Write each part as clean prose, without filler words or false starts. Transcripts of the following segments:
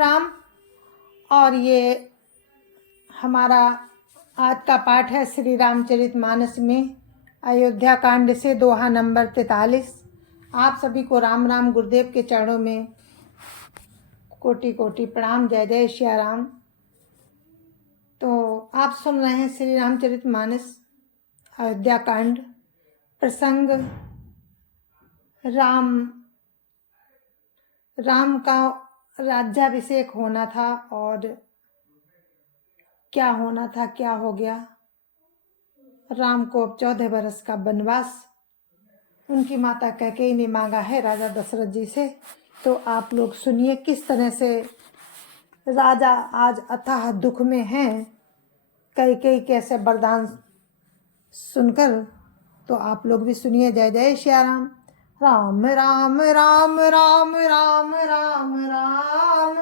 राम। और ये हमारा आज का पाठ है श्री रामचरितमानस में अयोध्या कांड से दोहा नंबर 43। आप सभी को राम राम, गुरुदेव के चरणों में कोटि कोटि प्रणाम। जय जय श्री राम। तो आप सुन रहे हैं श्री रामचरितमानस अयोध्या कांड। प्रसंग राम का राज्याभिषेक होना था और क्या होना था, क्या हो गया। राम को अब 14 बरस का वनवास उनकी माता कैकेयी ने मांगा है राजा दशरथ जी से। तो आप लोग सुनिए किस तरह से राजा आज अथाह दुख में हैं। कैकेयी कैसे वरदान सुनकर तो आप लोग भी सुनिए। जय जय श्री राम। राम राम राम राम राम राम राम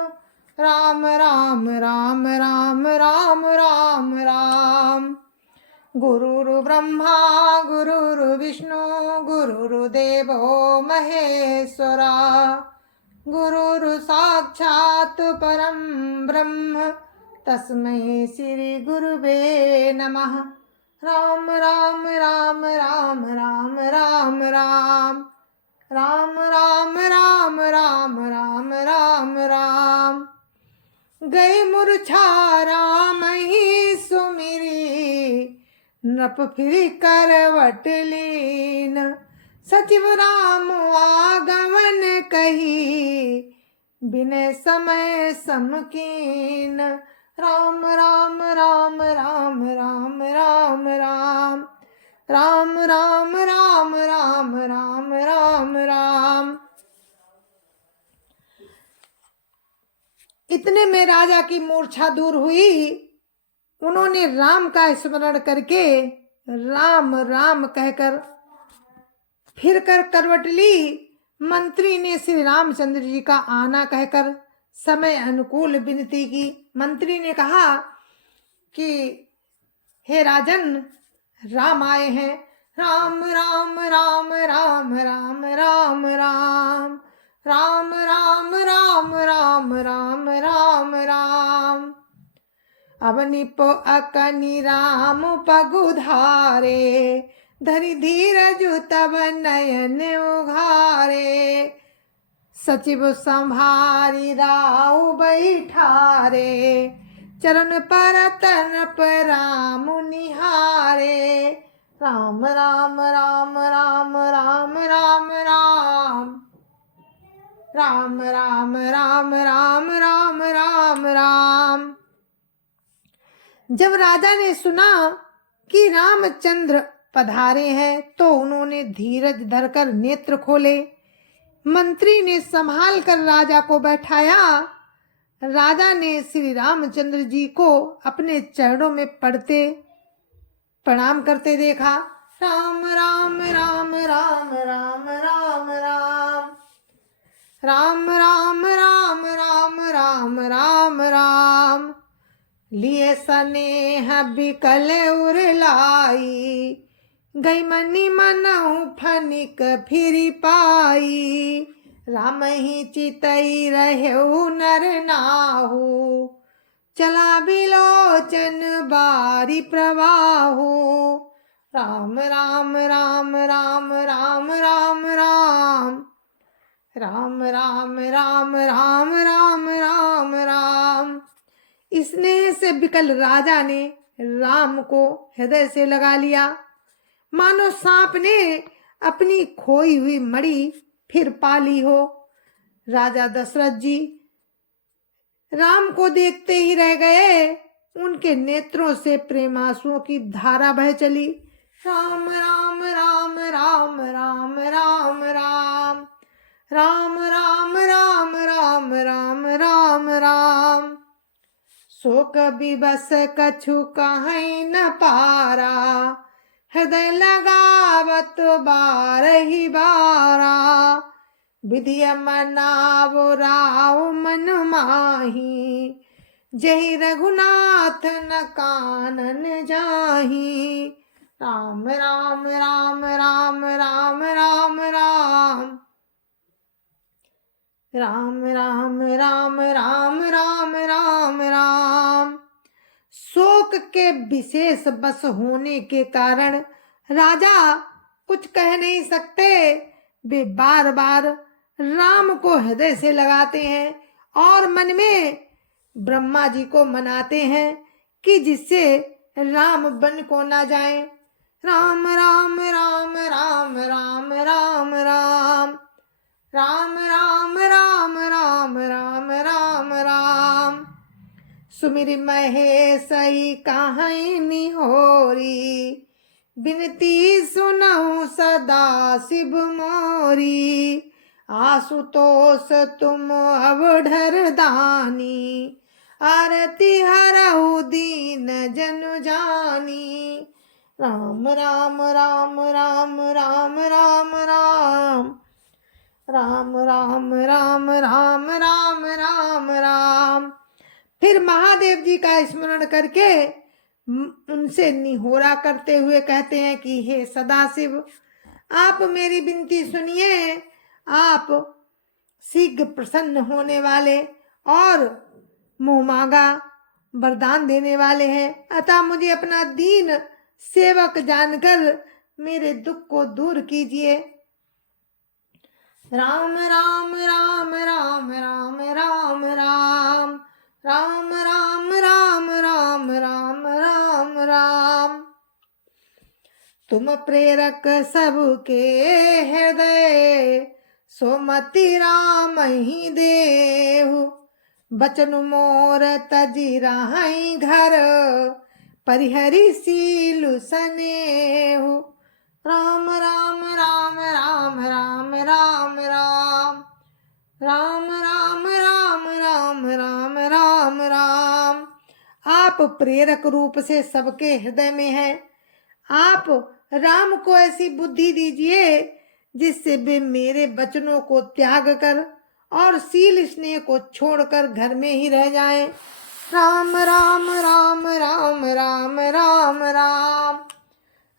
राम राम राम राम राम राम राम। गुरुर् ब्रह्मा गुरुर् विष्णु गुरुर्देवो महेश्वरा गुरुर् साक्षात् परं ब्रह्म तस्मै श्री गुरुवे नमः। राम राम राम राम राम राम राम राम राम राम राम राम राम राम। गए मूर्छा राम ही सुमिरी नप फिर करवट लीन। सचिव राम आगमन कही बिन समय समकीन। राम राम राम राम राम राम राम राम राम राम राम राम राम राम। इतने में राजा की मूर्छा दूर हुई। उन्होंने राम का स्मरण करके राम राम कहकर फिर कर करवट ली। मंत्री ने श्री रामचंद्र जी का आना कहकर समय अनुकूल विनती की। मंत्री ने कहा कि हे राजन, राम आए हैं। राम राम राम राम राम राम राम राम राम राम राम राम राम राम। अवनि पो अकनि राम पगुधारे धरि धीरज तब नयन उघारे। सचिव संभारी राउ बैठारे चरण पर तनप राम निहारे। राम राम राम राम राम राम राम राम राम राम राम राम राम राम। जब राजा ने सुना कि रामचंद्र पधारे हैं तो उन्होंने धीरज धरकर नेत्र खोले। मंत्री ने संभाल कर राजा को बैठाया। राजा ने श्री रामचंद्र जी को अपने चरणों में पड़ते प्रणाम करते देखा। राम राम राम राम राम राम राम राम राम राम राम राम राम राम। लिए स्नेह बिकल उरलाई गई मनि मनहु फनिक फिर पाई। राम ही चितई रहु नर नाहु चला बिलोचन बारी प्रवाहु। राम राम राम राम राम राम राम राम राम राम राम राम राम राम। स्नेह से बिकल राजा ने राम को हृदय से लगा लिया। मानो सांप ने अपनी खोई हुई मणि फिर पा ली हो। राजा दशरथ जी राम को देखते ही रह गए। उनके नेत्रों से प्रेमांसुओं की धारा बह चली। राम राम राम राम राम राम राम राम राम राम राम राम राम राम। शोक विवश कछु कहीं न पारा हृदय लगावत बारहि बारा। विधिय मनावो राव मन माही जहि रघुनाथ न कानन जाही। राम राम राम राम राम राम राम राम राम राम राम राम राम राम। शोक के विशेष बस होने के कारण राजा कुछ कह नहीं सकते। वे बार बार राम को हृदय से लगाते हैं और मन में ब्रह्मा जी को मनाते हैं कि जिससे राम बन को ना जाए। राम राम राम राम राम राम राम राम राम राम राम राम राम राम। सुमिर महेश कहाई निहोरी, बिनती सुनहु सदा शिव मोरी। आशुतोष तुम अवढर दानी, आरती हरहु दीन जनु जानी। राम राम राम राम राम राम राम राम राम राम राम राम राम राम। फिर महादेव जी का स्मरण करके उनसे निहोरा करते हुए कहते हैं कि हे सदाशिव, आप मेरी विनती सुनिए। आप शीघ्र प्रसन्न होने वाले और मुँह मांगा वरदान देने वाले हैं, अतः मुझे अपना दीन सेवक जानकर मेरे दुख को दूर कीजिए। राम राम राम राम राम राम राम राम राम राम राम राम राम राम। तुम प्रेरक सबके हृदय, सोमति राम ही देहु। बचन मोर तजी राहि घर, परिहरि सीलु सनेहु। राम राम राम राम राम राम राम राम राम राम राम राम राम राम। आप प्रेरक रूप से सबके हृदय में हैं। आप राम को ऐसी बुद्धि दीजिए जिससे वे मेरे वचनों को त्याग कर और शील स्नेह को छोड़कर घर में ही रह जाएं। राम राम राम राम राम राम राम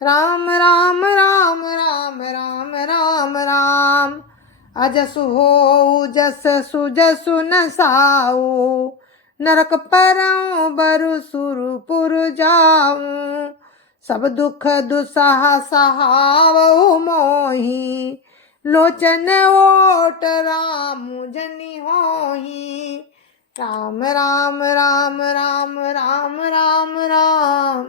राम राम राम राम राम राम राम। अजसु हो जस सुजसु न साऊ, नरक परऊं बरु सुरपुर जाऊं। सब दुख दुसह सहावहु मोही, लोचन ओट राम जनि होही। राम राम राम राम राम राम राम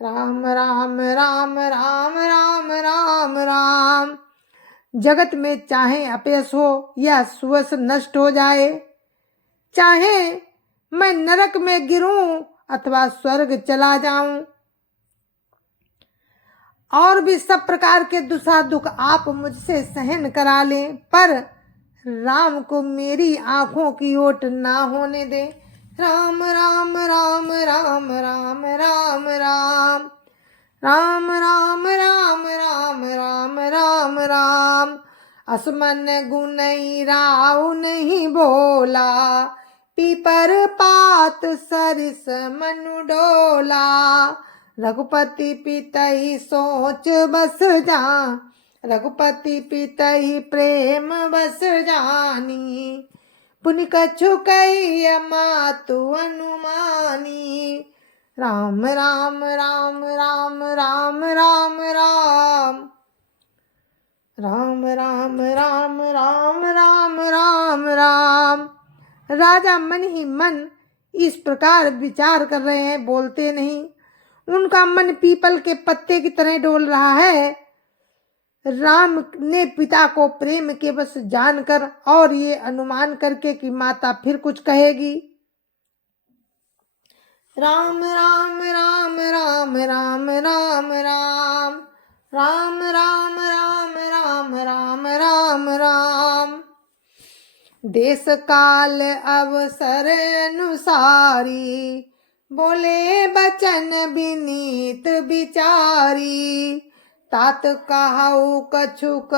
राम राम राम राम राम राम राम। जगत में चाहे अपयश हो या सुयश नष्ट हो जाए, चाहे मैं नरक में गिरूं अथवा स्वर्ग चला जाऊं, और भी सब प्रकार के दुसा दुख आप मुझसे सहन करा लें, पर राम को मेरी आंखों की ओट ना होने दे। राम राम राम राम राम राम राम राम राम राम राम राम राम राम। असमन गुनई राव नहीं बोला, पीपर पात सरिस मनु डोला। रघुपति पितहि सोच बस जा, रघुपति पितहि प्रेम बस जानी। पुनि कछु कहिय मातु अनुमानी। राम राम राम राम राम राम राम राम राम राम राम राम राम राम। राजा मन ही मन इस प्रकार विचार कर रहे हैं, बोलते नहीं। उनका मन पीपल के पत्ते की तरह डोल रहा है। राम ने पिता को प्रेम के बस जानकर और ये अनुमान करके कि माता फिर कुछ कहेगी। राम राम राम राम राम राम राम राम राम राम राम राम राम राम। देश काल अवसर अनुसारी, बोले बचन विनीत विचारी। तात कहूँ कछुक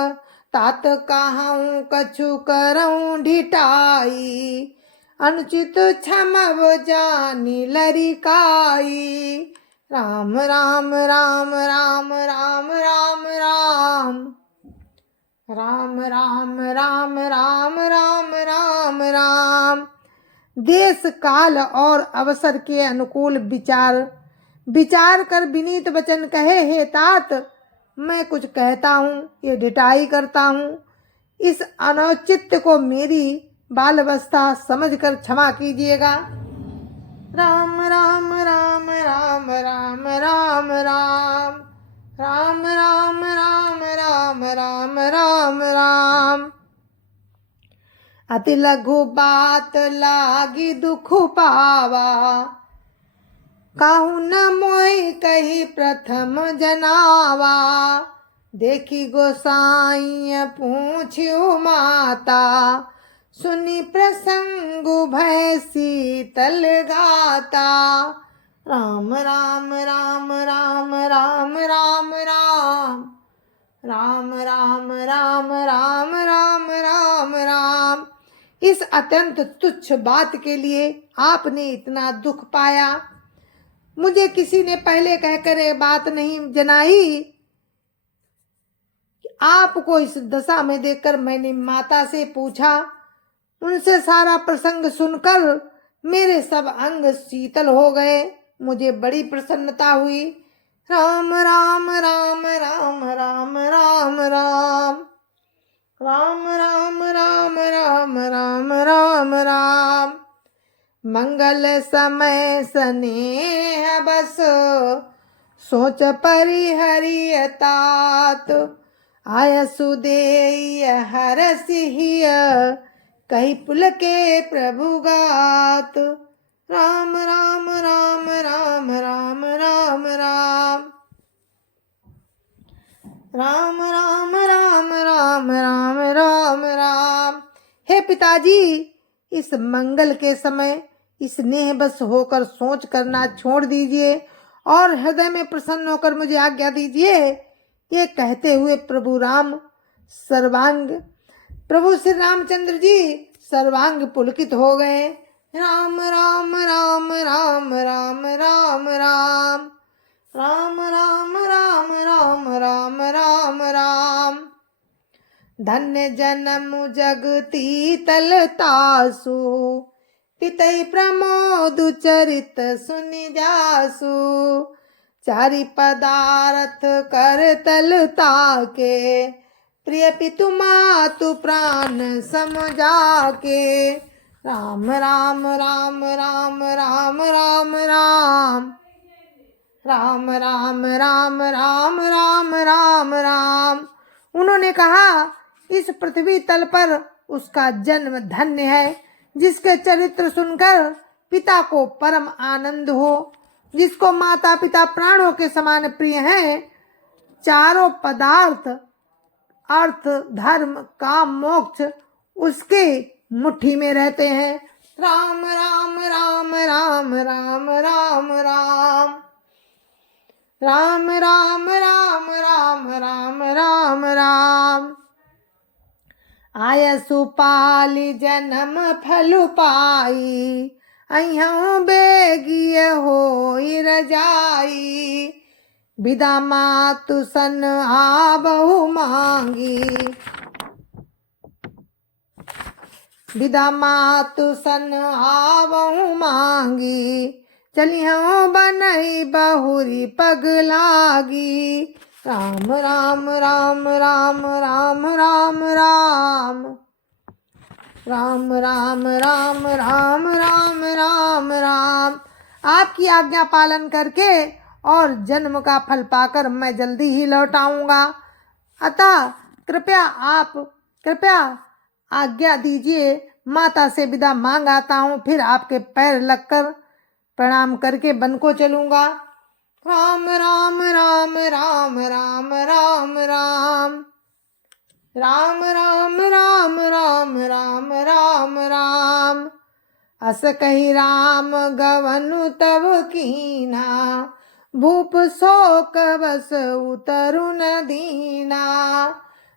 तात कहूँ कछु करऊँ ढिठाई। अनुचित क्षमव जानी लरिकाई। राम राम राम राम राम राम राम राम राम राम राम राम राम राम। देश काल और अवसर के अनुकूल विचार कर विनीत वचन कहे हे तात। मैं कुछ कहता हूँ, ये ढिठाई करता हूँ। इस अनौचित्य को मेरी बालावस्था समझकर क्षमा कीजिएगा। राम राम राम राम राम राम राम राम राम राम राम राम राम राम। अति लघु बात लागी दुख पावा, कहूँ न मोहि कही प्रथम जनावा। देखी गोसाई पूछ्यु माता, सुनी प्रसंग भय शीतल गाता। राम राम राम राम राम राम राम राम राम राम राम राम राम राम। इस अत्यंत तुच्छ बात के लिए आपने इतना दुख पाया। मुझे किसी ने पहले कहकर ये बात नहीं जनाई। आपको इस दशा में देखकर मैंने माता से पूछा। उनसे सारा प्रसंग सुनकर मेरे सब अंग शीतल हो गए। मुझे बड़ी प्रसन्नता हुई। राम राम राम राम राम राम राम राम राम राम राम राम राम राम। मंगल समय स्नेह बस, सोच परिहरिय तात। आय सुदेय हरसिय, कही पुल के प्रभु गात। राम राम राम राम राम राम राम राम राम राम राम राम राम राम। हे पिताजी, इस मंगल के समय स्नेह बस होकर सोच करना छोड़ दीजिए और हृदय में प्रसन्न होकर मुझे आज्ञा दीजिए। ये कहते हुए प्रभु श्री रामचंद्र जी सर्वांग पुलकित हो गए। राम राम राम राम राम राम राम राम राम राम राम राम राम राम। धन्य जन्म जगती तलतासु, तितै प्रमोद चरित सुनि जासु। चारि पदार्थ कर तलता के, प्रिय पितु मातु प्राण समझा के। राम राम राम राम राम राम राम राम राम राम राम राम राम राम। उन्होंने कहा, इस पृथ्वी तल पर उसका जन्म धन्य है, जिसके चरित्र सुनकर पिता को परम आनंद हो, जिसको माता पिता प्राणों के समान प्रिय हैं। चारों पदार्थ अर्थ धर्म काम मोक्ष उसके मुट्ठी में रहते हैं। राम राम राम राम राम राम राम राम राम राम राम राम राम राम। आय सुपाली जन्म फल पाई, अह्यों बेगिय होई रजाई। विदा मातु सन आबहु मांगी, विदा मातु सन आवहु मांगी। चलियों बनई बहुरी पग लागी। राम राम राम राम राम राम राम राम राम राम राम राम राम राम। आपकी आज्ञा पालन करके और जन्म का फल पाकर मैं जल्दी ही लौट आऊंगा। अतः कृपया आज्ञा दीजिए, माता से विदा मांग आता हूँ, फिर आपके पैर लगकर प्रणाम करके वन को चलूंगा। राम राम राम राम राम राम राम राम राम राम राम राम राम राम। अस कही राम गवनु तब कीना, भूप शोक बस उतरु न दीना।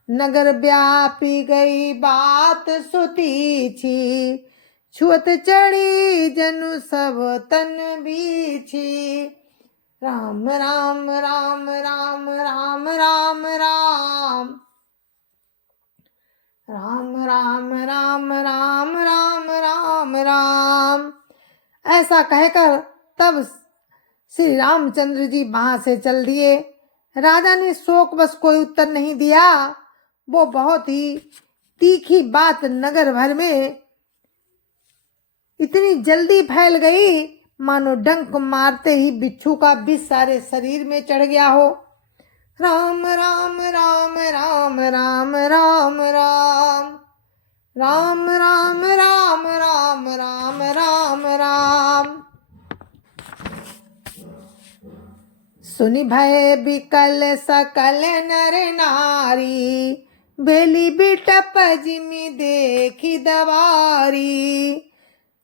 नगर व्यापी गई बात सुतीछी, छुअत चढ़ी जनु सब तन बीछी। राम राम राम राम राम राम राम राम राम राम राम राम राम राम। ऐसा कहकर तब श्री रामचंद्र जी वहां से चल दिए। राजा ने शोकवश कोई उत्तर नहीं दिया। वो बहुत ही तीखी बात नगर भर में इतनी जल्दी फैल गई मानो डंक मारते ही बिच्छू का विष सारे शरीर में चढ़ गया हो। राम राम राम राम राम राम राम राम राम राम राम राम राम राम। सुनि भय बिकल सकल नर नारी, बेली बिटप जिमि देखी दवारी।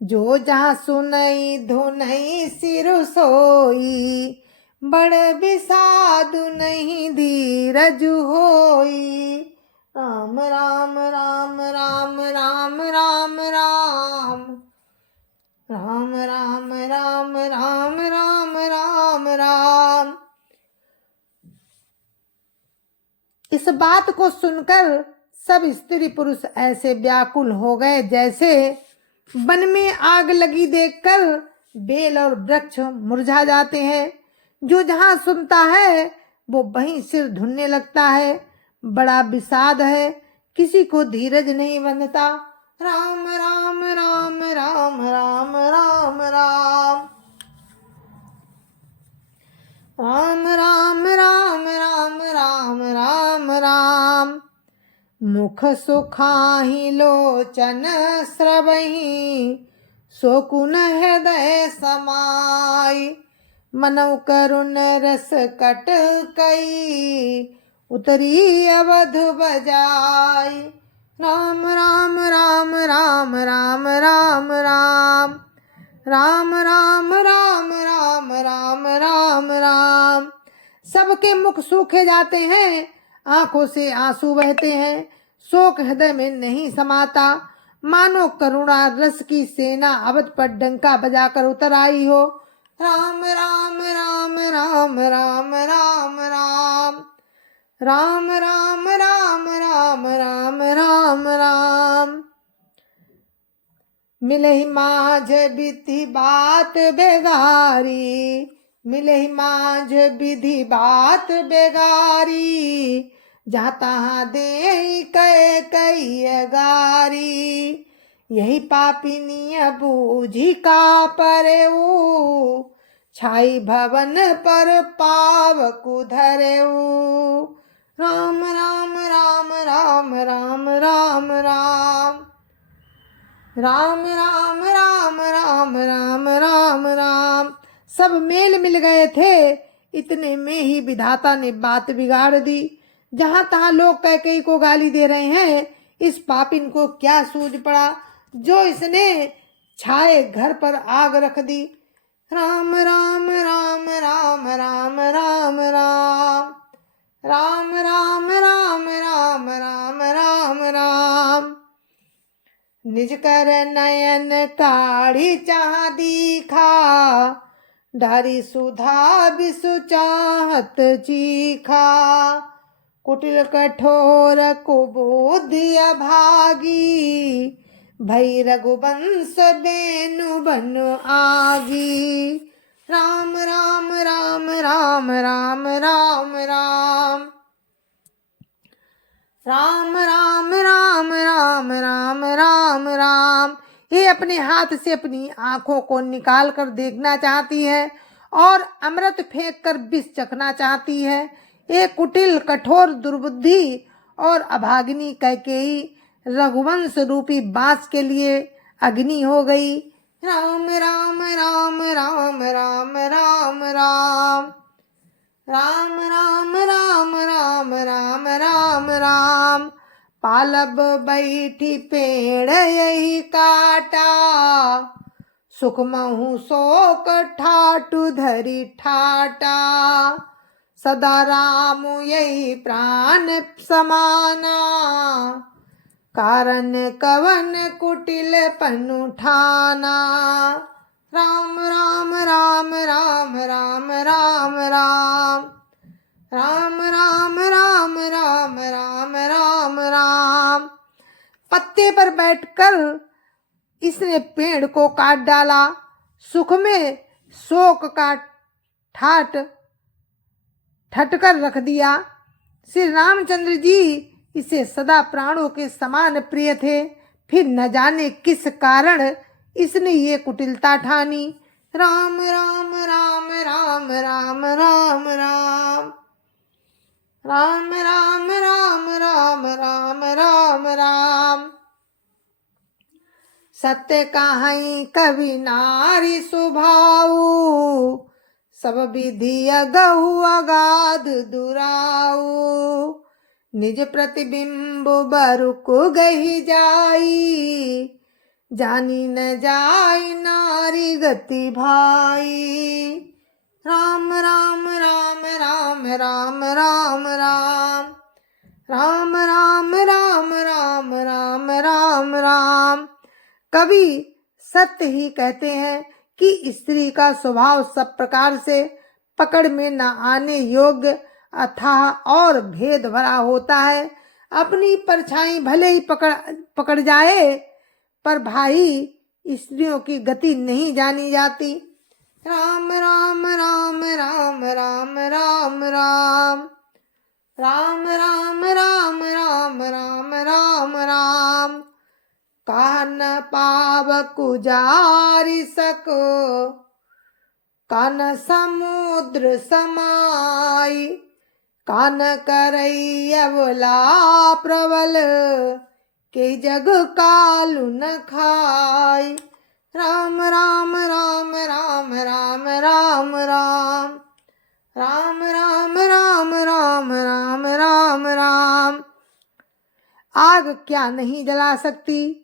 जो जहाँ सुनई धुनई सिर सोई, बड़ विषादु नहीं धीरज होई। राम राम राम राम राम राम राम राम राम राम राम राम राम राम। इस बात को सुनकर सब स्त्री पुरुष ऐसे व्याकुल हो गए जैसे वन में आग लगी देखकर बेल और वृक्ष मुरझा जाते हैं। जो जहां सुनता है वो वहीं सिर धुनने लगता है। बड़ा विषाद है, किसी को धीरज नहीं बंधता। राम राम राम राम राम राम राम राम राम राम राम राम राम राम। मुख सुखाहि लोचन स्रवहि, शोकुन हृदय समाई। मनौ करुण रस कट कई, उतरी अवध बजाई। राम राम राम राम राम राम राम राम राम राम राम राम राम राम। सबके मुख सूखे जाते हैं, आंखों से आंसू बहते हैं, शोक हृदय में नहीं समाता। मानो करुणा रस की सेना अवध पर डंका बजाकर उतर आई हो। राम राम राम राम राम राम राम राम राम राम राम राम राम राम। मिलहि माझ विधि बात बेगारी, मिलहि माझ विधि बात बेगारी। जहाँ तहाँ दे कै कई गारी, यही पापिनी बूझी का परेऊ। छाई भवन पर पावकु धरेऊ। राम राम राम राम राम राम राम राम राम राम राम राम राम राम। सब मेल मिल गए थे, इतने में ही विधाता ने बात बिगाड़ दी। जहां तहां लोग कैकेयी को गाली दे रहे हैं, इस पापिन को क्या सूझ पड़ा जो इसने छाए घर पर आग रख दी। राम राम राम राम राम राम राम राम राम राम राम राम राम राम। निज कर नयन काढ़ी चाह दीखा, डारी सुधा विसु चाहत चीखा। कुटिल कठोर कुबुद्धि अभागी, भई रघुवंश बेनु बनु आगी। राम राम राम राम राम राम राम राम राम राम राम राम राम राम। ये अपने हाथ से अपनी आंखों को निकाल कर देखना चाहती है और अमृत फेंक कर विष चखना चाहती है। एक कुटिल कठोर दुर्बुद्धि और अभागिनी कैकेयी रघुवंश रूपी बांस के लिए अग्नि हो गई। राम राम राम राम राम राम राम राम राम राम राम राम राम राम। पालब बैठी पेड़ यही काटा, सुख महु शोक ठाटु धरी ठाटा। सदा राम यही प्राण समाना, कारण कवन कुटिल पनु ठाना। राम राम राम राम राम राम राम राम राम राम राम राम राम राम। पत्ते पर बैठकर इसने पेड़ को काट डाला। सुख में शोक का ठाट ठटकर रख दिया। श्री रामचंद्र जी इसे सदा प्राणों के समान प्रिय थे। फिर न जाने किस कारण इसने ये कुटिलता ठानी। राम राम राम राम राम राम राम राम राम राम राम राम राम राम। सत्य काहई कवि नारी स्वभाव, सब विधि अगहु अगाध दुराऊ। निज प्रतिबिंब बरुक गही जाई, जानी न जाई नारी गति भाई। राम राम राम राम राम राम राम राम राम राम राम राम राम राम। कवि सत्य ही कहते हैं कि स्त्री का स्वभाव सब प्रकार से पकड़ में न आने योग्य अथाह और भेद भरा होता है। अपनी परछाई भले ही पकड़ जाए, पर भाई स्त्रियों की गति नहीं जानी जाती। राम राम राम राम राम राम राम राम राम राम राम राम राम राम। कान पाव कुजारि सको, कान समुद्र समाई। कान करई अबला प्रबल, के जग कालु न खाई। राम राम राम राम राम राम राम राम राम राम राम राम राम राम। आग क्या नहीं जला सकती,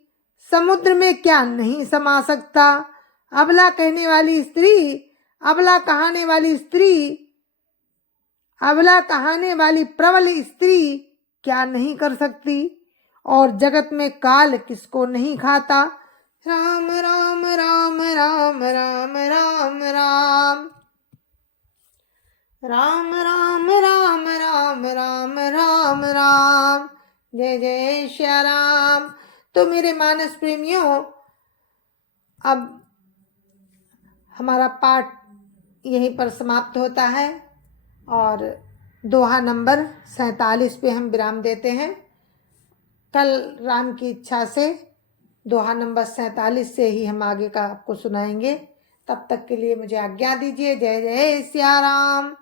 समुद्र में क्या नहीं समा सकता। अबला कहने वाली स्त्री, अबला कहाने वाली स्त्री, अबला कहाने वाली प्रबल स्त्री क्या नहीं कर सकती। और जगत में काल किसको नहीं खाता। राम राम राम राम राम राम राम राम राम राम राम राम राम राम। जय जय श्री राम। तो मेरे मानस प्रेमियों, अब हमारा पाठ यहीं पर समाप्त होता है और दोहा नंबर 47 पे हम विराम देते हैं। कल राम की इच्छा से दोहा नंबर 47 से ही हम आगे का आपको सुनाएंगे। तब तक के लिए मुझे आज्ञा दीजिए। जय जय सिया राम।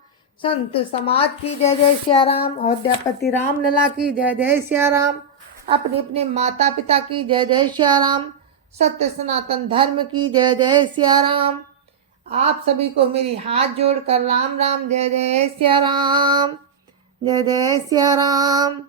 संत समाज की जय जय सिया राम। अयोध्यापति राम लला की जय जय सिया राम। अपने अपने माता पिता की जय जय सिया राम। सत्य सनातन धर्म की जय जय सिया राम। आप सभी को मेरी हाथ जोड़कर राम राम। जय जय सिया राम। जय जय सिया राम।